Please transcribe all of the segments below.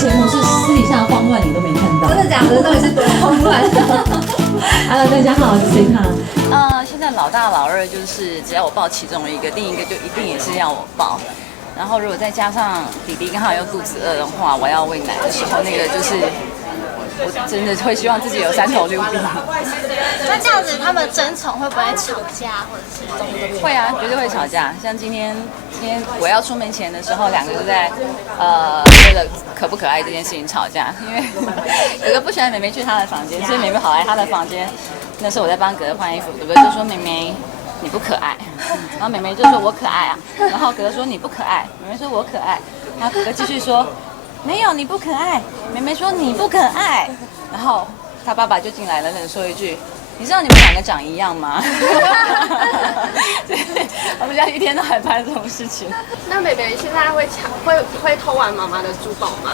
节目是私底下慌乱，你都没看到。真的假的？到底是多慌乱？Hello， 大家好，我是 Sita。现在老大老二就是只要我抱其中一个，另一个就一定也是要我抱。然后如果再加上弟弟刚好又肚子饿的话，我要喂奶的时候，那个就是我真的会希望自己有3头6臂。那这样子他们争宠会不会吵架，或者是？会啊，绝对会吵架。像今天我要出门前的时候，两个就在为了可不可爱这件事情吵架，因为哥哥不喜欢妹妹去他的房间，所以妹妹跑来他的房间。那时候我在帮哥哥换衣服，哥哥就说妹妹你不可爱，然后妹妹就说我可爱啊，然后哥哥说你不可爱，妹妹说我可爱，然后哥哥继续说没有你不可爱，妹妹说你不可爱，然后他爸爸就进来了，说一句。你知道你们两个长一样吗？我们家一天到晚发生这种事情。那妹妹现在会偷玩妈妈的珠宝吗？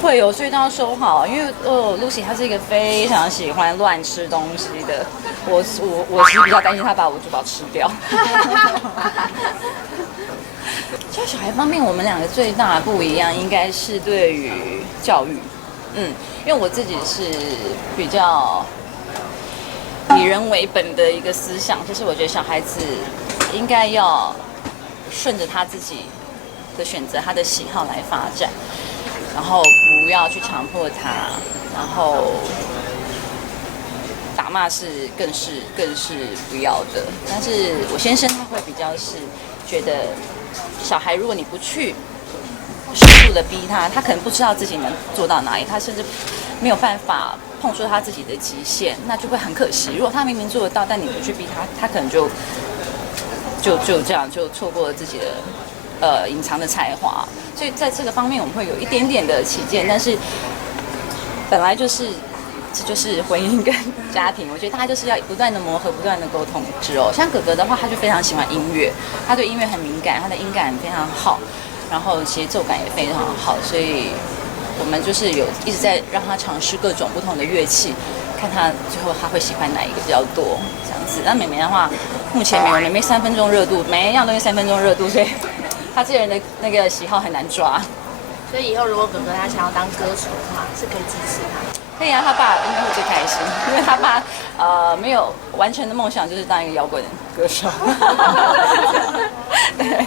会有，所以都要收好。因为Lucy 她是一个非常喜欢乱吃东西的。我其实比较担心她把我珠宝吃掉。教小孩方面，我们两个最大的不一样，应该是对于教育。因为我自己是比较以人为本的一个思想，就是我觉得小孩子应该要顺着他自己的选择、他的喜好来发展，然后不要去强迫他，然后打骂是更是不要的。但是我先生他会比较是觉得小孩如果你不去适度的逼他，他可能不知道自己能做到哪里，他甚至没有办法碰触他自己的极限，那就会很可惜。如果他明明做得到，但你不去逼他，他可能就这样就错过了自己的隐藏的才华。所以在这个方面，我们会有一点点的起见，但是本来就是这就是婚姻跟家庭，我觉得他就是要不断的磨合，不断的沟通之哦。像哥哥的话，他就非常喜欢音乐，他对音乐很敏感，他的音感非常好，然后节奏感也非常好，所以我们就是有一直在让他尝试各种不同的乐器，看他最后他会喜欢哪一个比较多这样子。那妹妹的话，目前没有，妹妹3分钟热度，每一样东西3分钟热度，所以他这个人的那个喜好很难抓。所以以后如果哥哥他想要当歌手的话，是可以支持他。可以啊，他爸应该会最开心，因为他爸没有完成的梦想就是当一个摇滚歌手。对。